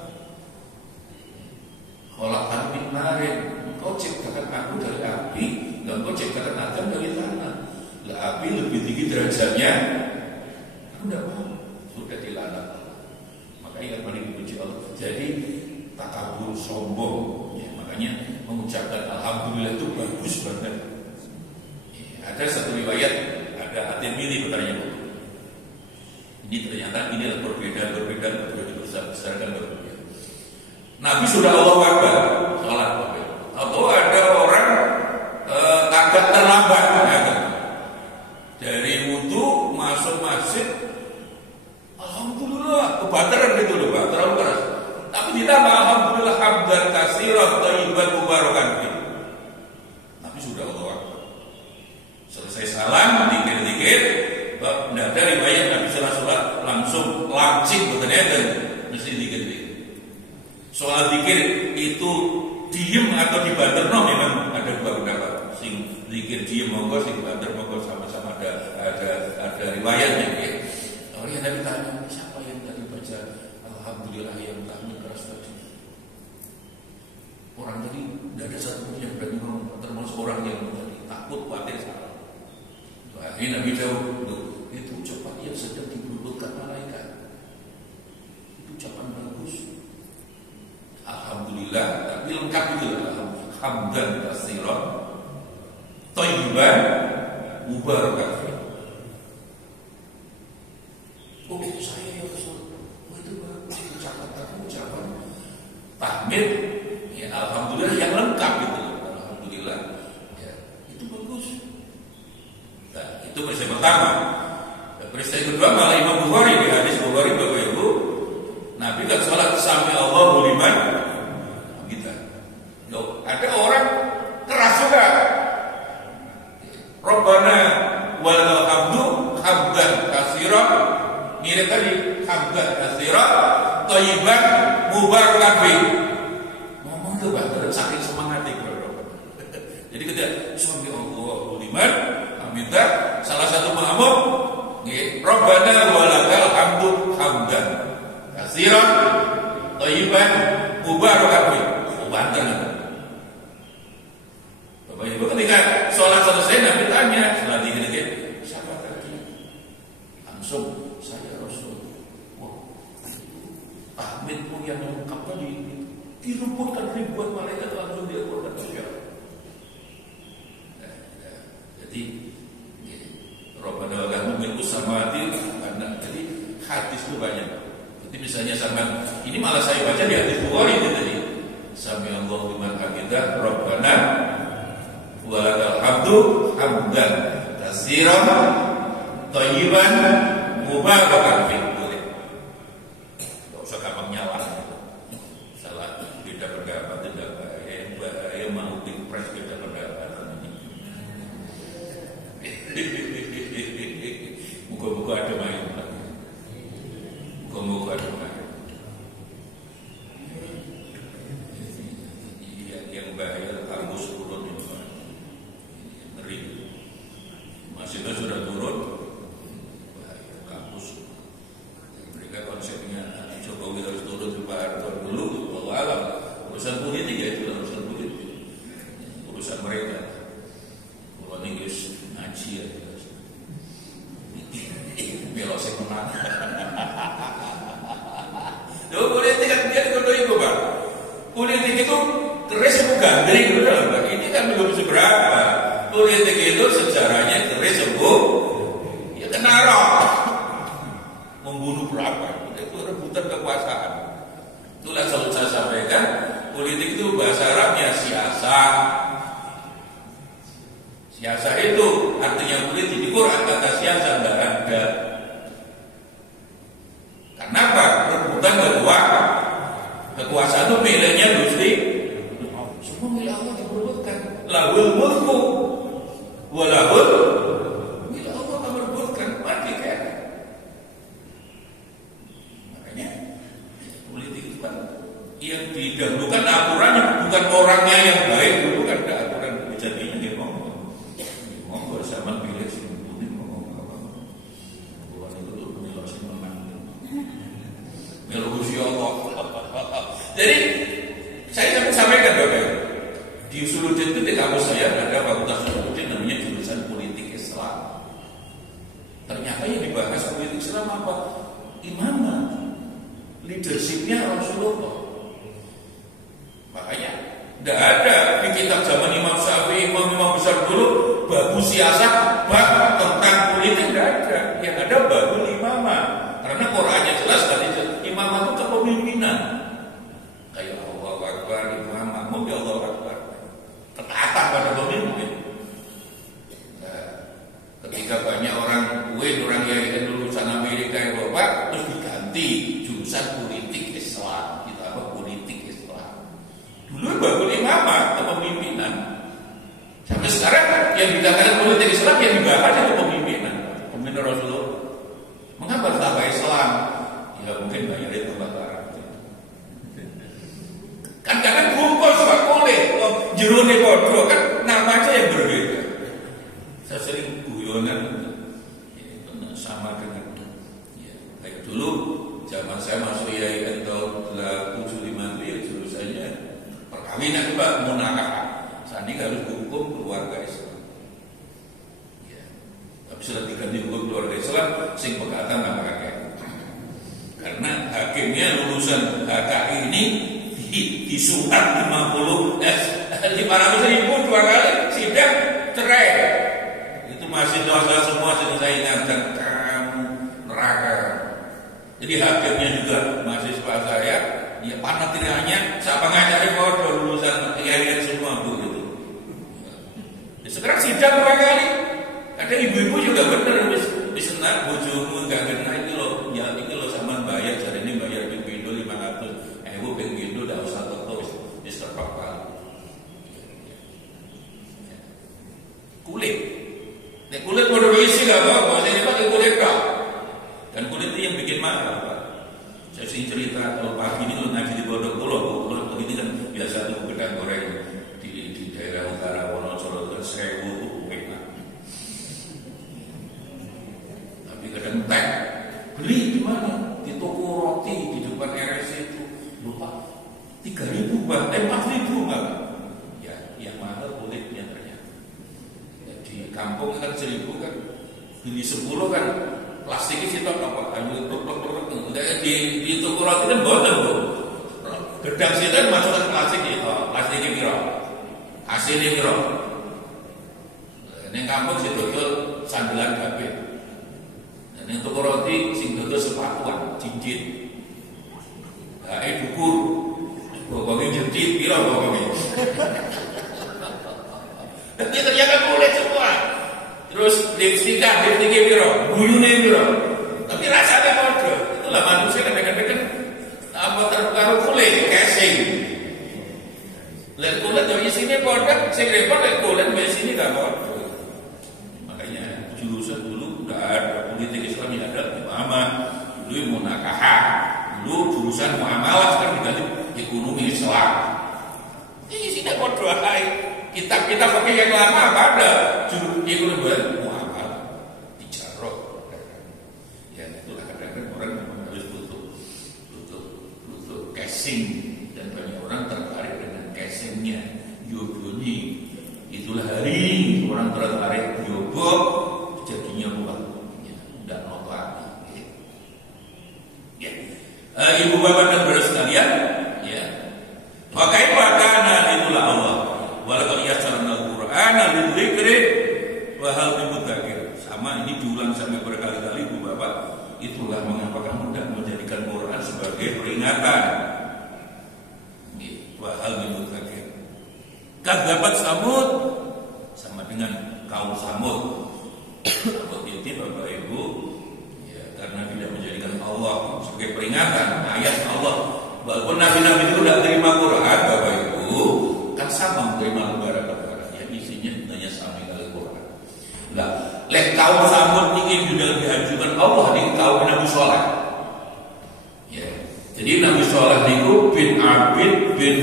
Khalaqtani min narin, engkau ciptakan aku dari api, dan engkau ciptakan Adam dari tanah. Lah api lebih tinggi derajatnya. Aku tidak mau. Sudah dilaknat. Maka yang paling dipuji Allah. Jadi takabur, sombong. Ya, makanya mengucapkan alhamdulillah itu bagus banget. Ada satu riwayat, ada hati milih bertanya, ini ternyata ini adalah perbedaan dibesarkan berbeda. Nabi sudah Allahu Akbar sholat, atau ada orang agak terlambat dari wudu masuk masjid, alhamdulillah kebakaran gitu ditambah alhamdulillah hamdan katsiran thayyiban mubarakan fihi. Tapi sudah Allah Akbar. Selesai salam, dikir-dikir, tidak ada riwayat Nabi sholat langsung lancing betulnya dan mesti dikir-dikir. Soal dikir itu diem atau dibanter, no, memang ada dua pendapat. Sing dikir diem monggo, sing banter monggo, sama-sama ada riwayatnya. Ya. Oh ya, Nabi tanya, siapa yang tadi baca alhamdulillah yang tangan keras tadi? Orang tadi tidak ada satu yang berani ngomong, termasuk orang yang takut khawatir salah. Akhirnya Nabi jawab, itu ucapan yang sedang dibulutkan malaikat. Itu ucapan bagus. Alhamdulillah, tapi lengkap itu hamdan katsiran thayyiban mubarakan fihi. Oh, itu saya ya Rasul. Oh, itu bagus ucapan tahmid. Ya, alhamdulillah yang lengkap itu. Alhamdulillah. Ya, itu bagus. Nah, itu peristiwa pertama. Peristiwa kedua malah Imam Bukhari di hadis Bukhari Bapak Ibu, Nabi kan sholat sami Allahu liman hamidah. Loh, ada orang keras juga. Rabbana walakal hamdu hamdan katsiran, mirip tadi hamdan katsiran thayyiban mubarakan fihi. Ngomong tuh Pak, saking semangatnya bro. Jadi ketika sami Allahu liman hamidah, salah satu makmum nggih, Rabbana walakal hamdu hamdan katsiran thayyiban mubarakan fihi. Banten. Bapak Ibu ketika sholat selesai Nabi tanya, setelah dikit-dikit, siapa tadi? Langsung saya Rasul. Wah, tahmidmu yang lengkap tadi dirumputkan ribuan malaikat langsung diakurkan ke Jadi Rabbana wa lahum milku samawati. Jadi hadis itu banyak. Jadi misalnya sama ini malah saya baca di hadis Bukhari itu tadi. Sami Allahu liman hamidah, Rabbana walakal hamdu hamdan katsiran thayyiban mubarakan fihi. Boleh. Enggak usah gampang nyalah. Salah beda pendapat tidak bahaya mau pilpres beda pendapat. Muka-muka ada main. Muka-muka ada main. Yang bahaya kampus turun ini, ngeri. Masjidnya sudah turun, bahaya kampus. Mereka konsepnya Jokowi harus turun ke Pak Harto dulu, Allah alam. Urusan politik ya itu urusan politik, urusan mereka. Kalau ini guys ngaji ya, belosek menang. Loh, politik kan dia dikodohi Pak. Politik itu keris itu gandring, betul. Ini kan belum seberapa. Politik itu sejarahnya keris itu ya kena roh. Membunuh berapa? Itu rebutan kekuasaan. Itulah selalu saya sampaikan. Politik itu bahasa Arabnya siasat. Siasat itu artinya politik. Di Quran kata siasat tidak ada. Kenapa? Rebutan kekuasaan itu miliknya Gusti. Semua milik Allah diperebutkan. Lahul mulku walahul, milik Allah akan merebutkan, mati kan. Makanya politik itu kan yang didahulukan aturannya, bukan orangnya yang baik. Dulu kan ada aturan jadinya dia ngomong bersama milik si kuning ngomong apa. Bukan itu tuh milik si menang. Milik Allah. Jadi saya sampaikan Bapak, di Usuluddin itu di kampus saya ada fakultas Usuluddin namanya jurusan politik Islam. Ternyata yang dibahas politik Islam apa? Imamah, leadershipnya Rasulullah. Makanya tidak ada di kitab zaman Imam Syafi'i, imam besar dulu babu siasat, bab tentang politik tidak ada. Yang ada babu imamah. Karena Qurannya jelas tadi imamah itu kepemimpinan. Kayak Allahu Akbar, imamah, mobil Allahu Akbar. Ketaatan pada pemimpin. Nah, ketika banyak orang orang yang lulusan Amerika, Eropa, terus diganti jurusan politik Islam, kita apa politik Dulu zaman saya masuk IAIN tahun 75 itu ya jurusannya perkawinan Pak, munakah. Sandi harus hukum keluarga Islam. Ya. Tapi sudah diganti hukum keluarga Islam, sing pegatan nggak pakai. Karena hakimnya lulusan HKI ini disurat 500.000 2 kali sidang cerai. Itu masih dosa semua saya ingatkan kamu neraka. Jadi hakimnya juga mahasiswa saya, ya panatiranya siapa ngajari bodoh lulusan IAIN semua Bu itu. Ya, sekarang sidang 2 kali. Ada ibu-ibu juga bener wis enak bojomu enggak kena itu loh. Ya iki loh sampean bayar jare ini bayar ping pindho 500. Ping pindho ndak usah toto wis tepak Pak. Kulit. Nek kulit bodoh isi enggak apa-apa, saya pakai kulit Pak. Dan kulit itu yang bikin marah Pak. Saya sering cerita kalau pagi ini kalau ngaji di Pondok Pulau ini kan biasa tuh gedang goreng di daerah utara Wonocolo kan 1000 enak. Tapi kadang teh beli di mana? Di toko roti di depan RS itu lupa 3.000 Pak, 4.000 Pak. Ya, yang mahal kulitnya ternyata. Ya, di kampung kan 1.000 kan, beli 10 kan. Plastiknya sih tak apa, di toko roti kan boten Bu. Gedang sih kan masukkan plastik itu, plastiknya piro, hasilnya piro. Neng kampung sih dodol sandalan gabe, neng toko roti sing dodol sepatuan, cincin, dukur, bokongnya jepit piro bokongnya. Dan dia ternyata kulit semua. Terus lipstiknya piro, bulunya piro. Tapi rasanya bodoh. Itulah manusia kadang-kadang apa terpengaruh kulit, casing. Lihat kulit dari sini bodoh, saya repot lihat kulit dari sini nggak bodoh. Makanya jurusan dulu nggak ada politik Islam yang ada imamah, dulu munakah, dulu jurusan muamalah sekarang diganti ekonomi Islam. Ini sini bodoh aja. Kita pakai yang lama apa ada juru ekonomi muamalah dijarok. Ya itulah kadang-kadang orang harus butuh casing dan banyak orang tertarik dengan casingnya. Yoboni itulah hari ini orang tertarik yobo jadinya buat dan notasi. Ya. Ibu bapak dan saudara sekalian, ya. Pakai pakaian itulah Allah. Walaqad yassarna al-Qur'ana lidzikri wa hal mudzakir. Sama ini diulang sampai berkali-kali Bu Bapak. Itulah mengapa kamu tidak menjadikan Quran sebagai peringatan. Wa hal mudzakir. Kadzabat Samud sama dengan kaum Samud. Samud ini Bapak Ibu ya karena tidak menjadikan Allah sebagai peringatan ayat Allah. Walaupun nabi-nabi itu tidak terima Quran Bapak Ibu kan sama menerima lebaran yang isinya hanya sama dengan Al-Quran. Nah, lek kaum Samud ini juga dihajukan Allah di kaum Nabi Saleh. Ya, jadi Nabi Saleh itu bin Abid bin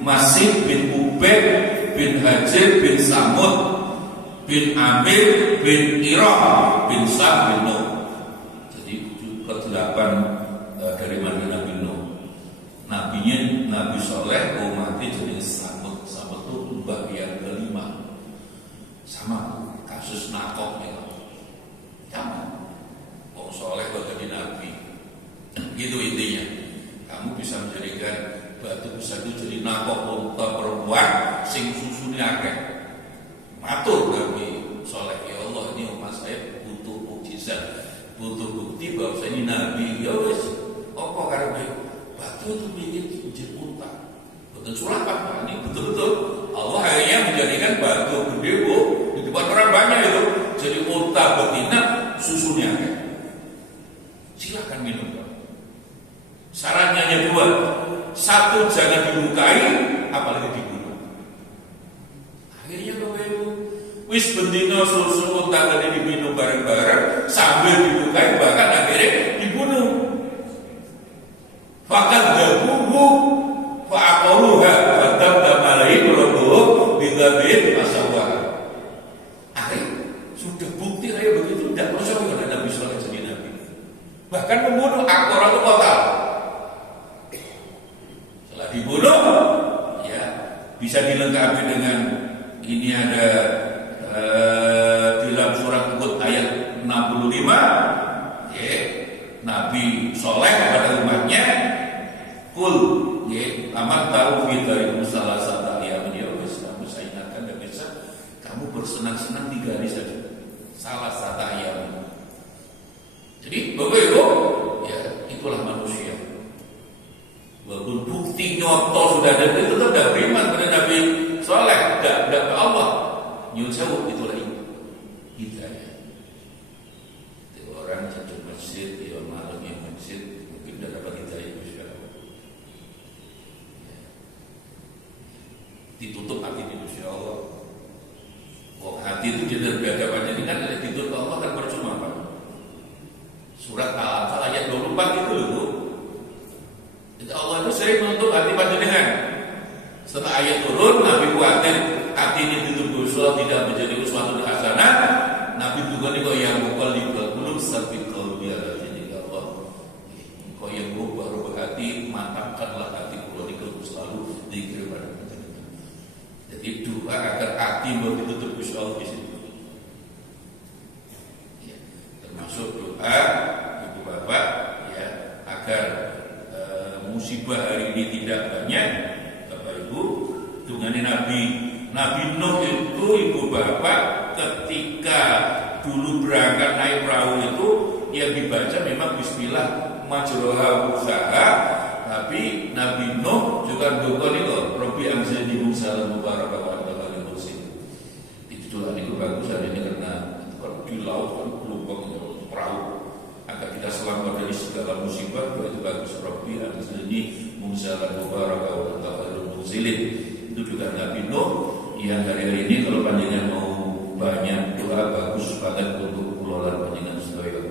Masih bin Ubaid bin Hajir bin Samud bin Amir bin Irah bin Sam bin Nuh. Jadi ke-8 dari mana Nabi Nuh. Nabinya Nabi Saleh umatnya jadi Samud itu bagian kelima. Sama kasus nakok ya. Sama. Wong Saleh bakal jadi nabi. Gitu intinya. Kamu bisa menjadikan batu besar itu jadi nakok unta perempuan sing susunya akeh. Matur Nabi Saleh, ya Allah ini umat saya butuh mukjizat, butuh bukti bahwa saya ini nabi. Ya wes, apa karepe batu itu bikin jadi unta. Betul surat Pak, ini betul-betul Allah akhirnya menjadikan batu gede Bu di depan orang banyak itu jadi unta betina susunya. Silakan minum Pak. Sarannya hanya 2. 1 jangan dilukai, apalagi dibunuh. Akhirnya Bapak Ibu, wis bendino susu unta tadi diminum bareng-bareng sambil dilukai bahkan akhirnya dibunuh. Fakad gabuhu fa'aqaruha fadam alaihi rabbuh bidzabin masawwa. Akhirnya sudah bukti kayak begitu tidak percaya kepada Nabi Saleh jadi nabi. Bahkan membunuh orang itu total. Setelah dibunuh, ya bisa dilengkapi dengan ini ada di dalam surat Hud ayat 65, ya, Nabi Soleh kepada umatnya, kul, ya, amat tahu dari salah satu ayat dia kamu saya ingatkan dan bisa kamu bersenang-senang 3 hari saja, salah satu ayat. Jadi Bapak Ibu, ya itulah manusia. Walaupun bukti nyoto sudah ada, itu tetap tidak beriman pada Nabi Soleh, tidak ke Allah. Nyun sewu itulah hidayah. Jadi orang satu masjid, dia malam yang masjid, mungkin tidak dapat hidayah insya Allah. Ditutup hati insya Allah. Kok hati itu jadi berhadapan jadi kan ditutup Allah kan percuma Pak. Surat Al-Anfal ayat 24 itu loh. Jadi Allah itu sering menutup hati panjenengan. Setelah ayat turun, Nabi khawatir hati ini ditutup dosa tidak menjadi uswatun hasanah. Nabi juga nih kok yang bukal di belum sampai kalau dia jadi Allah. Kau yang berubah hati, mantapkanlah hati kula niku selalu dikir pada panjenengan. Jadi doa agar hati mau ditutup Gusti Allah di situ. Ya, termasuk doa ibu bapak ya agar musibah hari ini tidak banyak. Bapak Ibu, dungane Nabi Nuh itu ibu bapak ketika dulu berangkat naik perahu itu yang dibaca memang Bismillah majroha usaha, tapi Nabi Nuh juga doa nih loh, Robbi anzilni mursalan mubarakah wa anta khairul mursalin. Itu doa itu bagus ini karena kalau di laut kan gelombang perahu agar kita selamat dari segala musibah, itu bagus. Robbi anzilni mursalan mubarakah wa anta khairul mursalin. Itu juga Nabi Nuh yang hari-hari ini kalau panjenengan mau banyak doa bagus banget untuk pengelolaan panjenengan sedaya.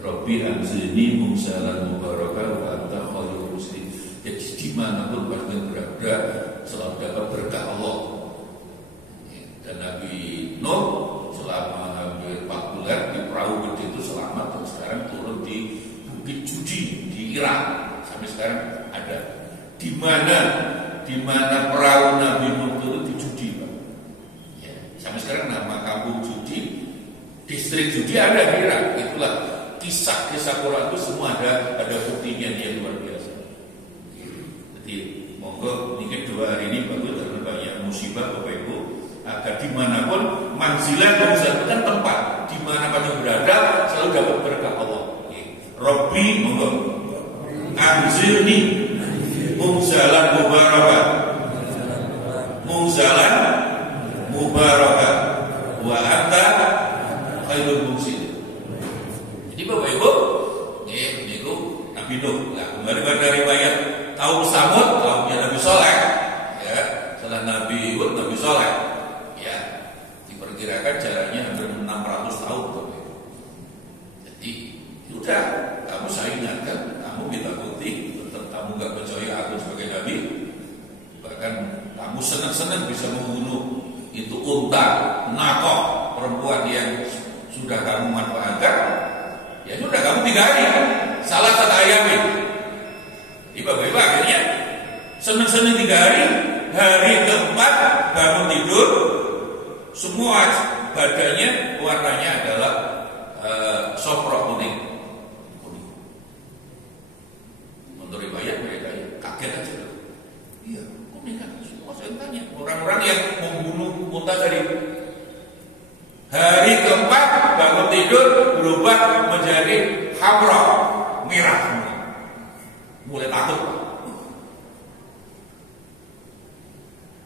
Robbi anzilni mursalan mubarakah wa anta khairul mursalin. Jadi dimanapun panjenengan berada selalu dapat berkah Allah. Dan Nabi Nuh selama hampir 4 bulan di perahu gede itu selamat dan sekarang turun di Bukit Judi di Irak sampai sekarang ada. Di mana perahu Nabi Nuh itu di Judi, Pak. Ya, sampai sekarang nama kampung Judi, distrik Judi ada di Irak. Itulah kisah-kisah Quran itu semua ada buktinya dia luar biasa. Jadi monggo ini doa hari ini bagus karena banyak musibah Bapak Ibu agar dimanapun manzilah itu kan tempat dimana pada berada selalu dapat berkah Allah. Robbi monggo anzilni mursalan mubarakah wa anta khairul mursalin. Jadi Bapak Ibu, niku Nabi Nuh. Nah, kembali pada riwayat kaum Samud, kaumnya Nabi Soleh, ya, setelah Nabi Hud, Nabi Soleh, ya, diperkirakan jaraknya hampir 600 tahun. Jadi, sudah, kamu saya ingatkan, kamu minta bukti, tetap kamu nggak percaya aku sebagai Nabi, bahkan kamu senang-senang bisa membunuh itu unta, nakok, perempuan yang sudah kamu manfaatkan. Ya sudah kamu 3 hari salah satu ayam ini. Ibu-ibu akhirnya senang-senang 3 hari. Hari keempat bangun tidur, semua badannya warnanya adalah sofro kuning. Menurut riwayat mereka kaget aja. Iya, kuning kan semua saya tanya. Orang-orang yang membunuh unta tadi. Hari keempat bangun tidur berubah menjadi hamra, merah semua. Mulai takut.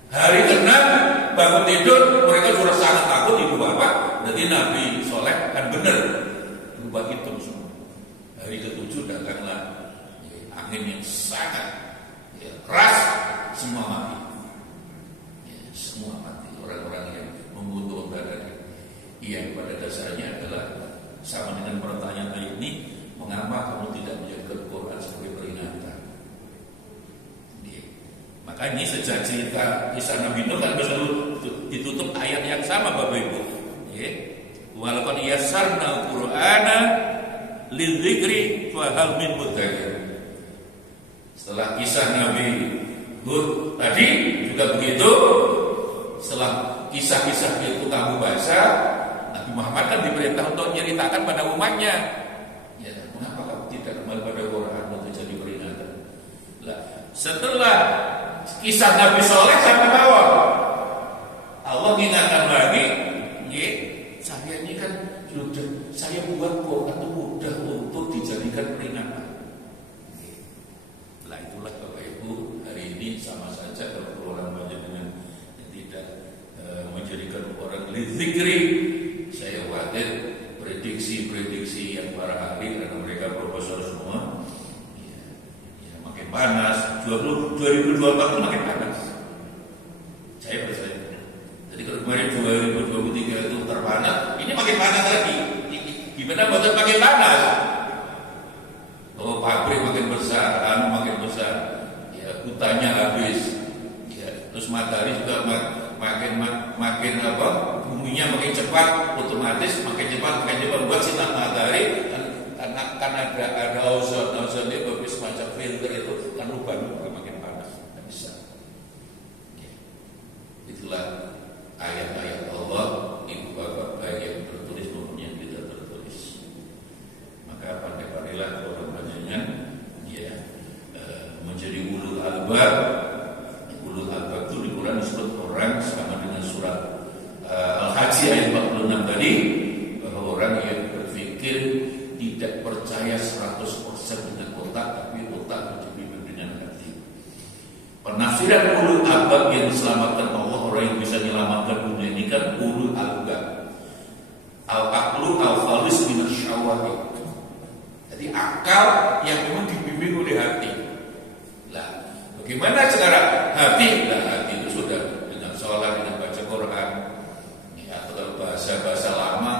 Hari ke-6 bangun tidur mereka sudah sangat takut ibu bapak. Jadi Nabi Soleh kan benar berubah hitam semua. Hari ke-7 datanglah angin yang sangat keras, semua mati. Semua mati orang-orang yang membunuh unta tadi. Yang pada dasarnya adalah sama dengan pertanyaan ayat ini, mengapa kamu tidak menjadikan Quran sebagai peringatan? Maka ini sejak cerita kisah Nabi Nuh kan selalu ditutup ayat yang sama Bapak Ibu. Walaupun yasarna Qur'ana lidzikri fahal min mudzakir. Setelah kisah Nabi Hud tadi juga begitu. Setelah kisah-kisah itu kamu baca, Nabi Muhammad kan diperintah untuk menceritakan pada umatnya. Ya, mengapa kamu tidak kembali pada Quran untuk jadi peringatan? Lah, setelah kisah Nabi Soleh sampai bawah, Allah mengingatkan lagi, saya ini kan sudah saya buat Quran itu mudah untuk dijadikan peringatan. Lah itulah Bapak Ibu, hari ini sama saja kalau orang dengan tidak menjadikan orang lidzikri. Saya khawatir prediksi yang para ahli, karena mereka profesor semua, ya makin panas. 2024 itu makin panas. Saya percaya. Jadi kalau kemarin 2023 itu terpanas, ini makin panas lagi. Gimana buat makin panas? Oh, pabrik makin besar, makin besar, ya hutannya habis, ya terus matahari juga makin apa? Buminya makin cepat, otomatis makin cepat buat sinar matahari kan ada ozon itu semacam filter itu kan lubang makin panas, nggak bisa. Ya. Itulah ayat-ayat Allah, ibu bapak baik yang tertulis maupun yang tidak tertulis. Maka pandai-pandailah orang banyak ya menjadi ulul albab. Ulul albab itu di Quran disebut orang sama dengan surat Al-Hajj ayat 46 tadi, bahwa orang yang berpikir tidak percaya 100% dengan otak, tapi otak dibimbing dengan hati. Penafsiran ulul albab yang diselamatkan Allah, orang yang bisa menyelamatkan dunia ini kan ulul albab. Al-aqlu al-khalis min asy-syawahid. Jadi akal yang memang dibimbing oleh hati. Lah, bagaimana cara hati? Nah, hati itu sudah dengan sholat, dengan baca Quran. Ya, atau bahasa lama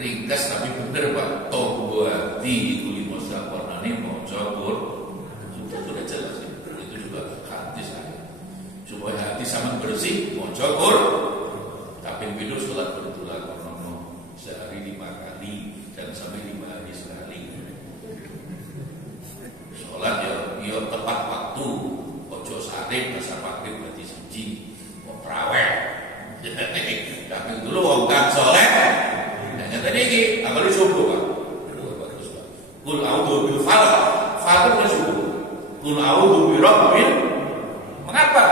ringkas tapi benar Pak. Tobu hati itu limosa warnane maca sudah jelas. Itu juga hati saya. Supaya hati sama bersih maca Quran. Tapi video sholat berulang sehari 5 kali dan sampai 5 hari sekali. Sholat ya tepat waktu, ojo sarip masa maghrib berarti siji, mau traweh. Tapi dulu wong kang soleh. Nah tadi iki ambil subuh Pak. Bagus Pak. Qul a'udzu bil falaq. Falaq itu subuh. Qul a'udzu bi rabbil. Mengapa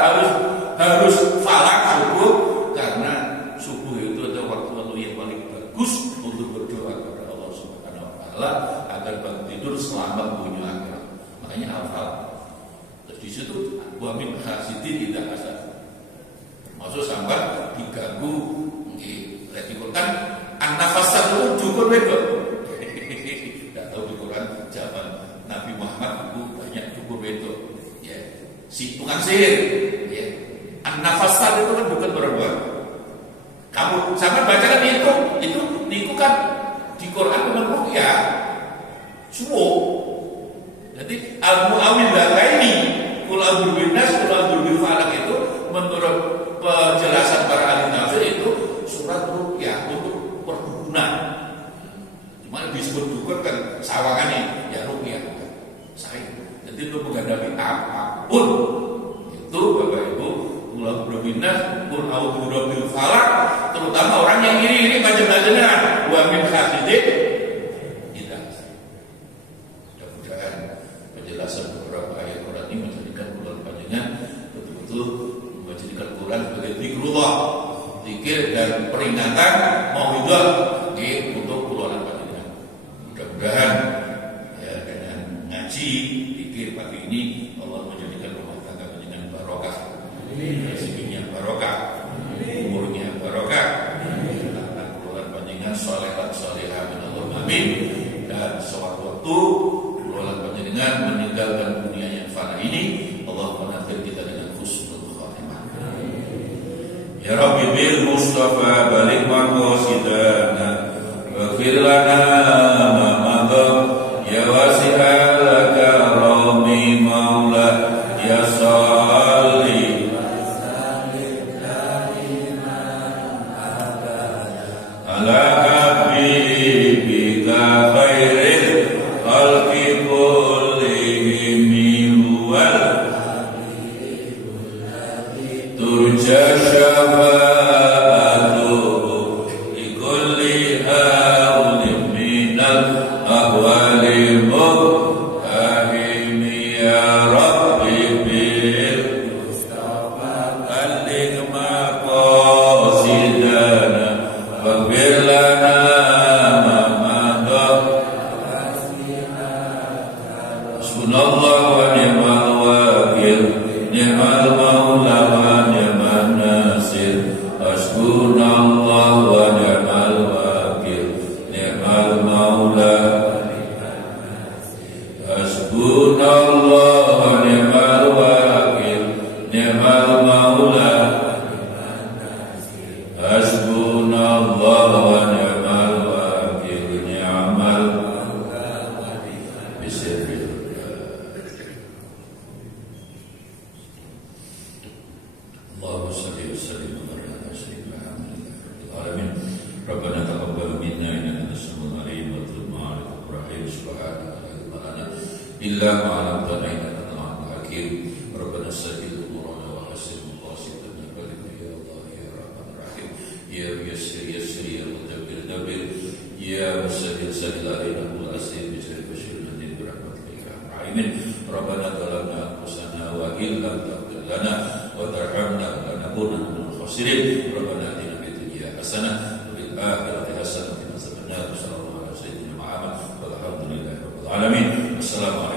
harus falaq subuh? Karena subuh itu adalah waktu-waktu yang paling bagus untuk berdoa kepada Allah Subhanahu wa taala agar bangun tidur selamat dunia akhirat. Makanya al-falaq. Terus di situ wa min hasidin idza hasad. Maksud sampai diganggu nggih. Lek di Quran an-nafasat itu cukup wedok. Enggak tahu di Quran zaman Nabi Muhammad itu banyak cukup wedok. Ya. Si tukang sihir, ya. An-nafasat itu kan bukan perempuan. Kamu sama bacakan itu kan di Quran memang ruqyah. Suwo. Jadi al-mu'awwidhataini qul a'udzu binnas qul a'udzu bil falaq itu menurut penjelasan para ahli tafsir itu surat ruqyah untuk perdukunan. Cuma disebut dukun kan sawangan ya ruqyah. Saya. Jadi untuk menghadapi apapun itu Bapak Ibu qul a'udzu binnas qul a'udzu bil falaq, terutama orang yang iri-iri baca-bacaan wa min hasidin. Penjelasan beberapa ayat Quran ini menjadikan bulan panjangnya betul-betul menjadikan Quran sebagai zikrullah, zikir dan peringatan mau'izah untuk bulan panjangnya. Mudah-mudahan ya dengan ngaji zikir pagi ini Allah menjadikan rumah tangga dengan barokah, rezekinya barokah, umurnya barokah, anak bulan panjangnya solehat solehah min Allah amin. Dan sewaktu-waktu bulan panjenengan meninggalkan dunia yang fana ini, Allah menakdir kita dengan husnul khatimah. Ya Rabbi bil Mustafa balik maqasidana waghfir lana ma madha ya wasi'al karami maula ya salli ala habibika khairil Hasbunallahu wa ni'mal wakil, ni'mal maula wa ni'man nasir. Hasbunallahu wa ni'mal wakil, ni'mal maula wa ni'man nasir. Hasbunallahu wa ni'mal wakil, ni'mal maula wa ni'man nasir. Hasbunallahu wa ni'mal wakil, ni'mal maula wa ni'man nasir. Allahumma salli wa sallim ala sayyidina Muhammadin alamin. Rabbana taqabbal minna innaka antas samiul alim wa tub 'alaina rahim. Subhanaka la ilma lana illa ma 'allamtana innaka antal alimul hakim. Rabbana saddid umurana wa hassin maqasidana wa ya Allah ya Rahman Rahim. Ya Yassir Yassir ya Mudabbir Dabbir ya Musahhil Sahhil alaina wa asir bi sirri bashir nadin bi rahmatika ya Rahim. Rabbana zalamna anfusana wa illam taghfir lana wa tarhamna lanakunanna minal khasirin. Rabbana atina fid dunya hasanah wa fil akhirati hasanah wa qina adzabannar. Sallallahu alaihi wa sallam. Walhamdulillahi rabbil alamin. Assalamualaikum.